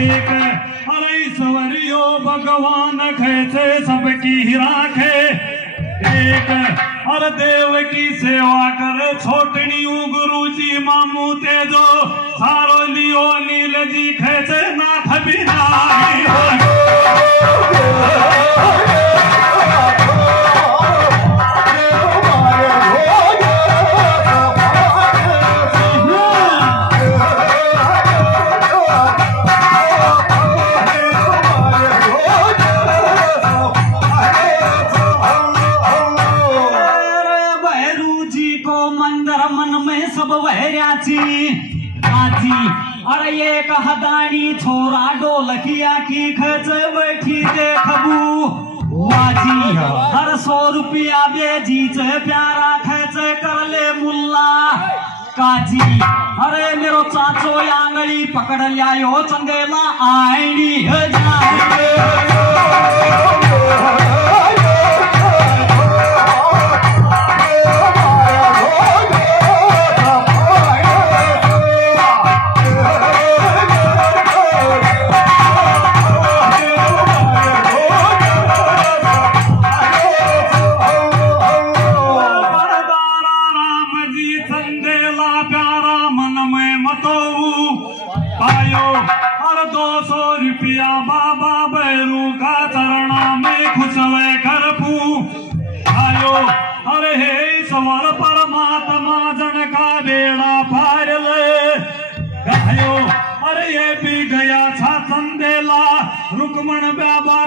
एक अरे ईश्वरियो भगवान कैसे सबकी राखे। एक अरे देव की सेवा करे छोटनी गुरु जी मामू तेजो सारो लियो नील जी कैसे नाथ बिना। अरे एक हदानी छोरा ढोलकिया की खच बैठी देखबू वाजी। हर 100 रुपया बेजी चे प्यारा खच कर ले मुल्ला काजी। अरे मेरो चाचो आंगली पकड़ लियायो चंदेला आईनी बाबा बैरू का चरणा में खुशवे कर पू आयो। अरे हे सवाल परमात्मा जन का बेड़ा पार ले गायो। अरे ये भी गया था चंदेला रुकमण बाबा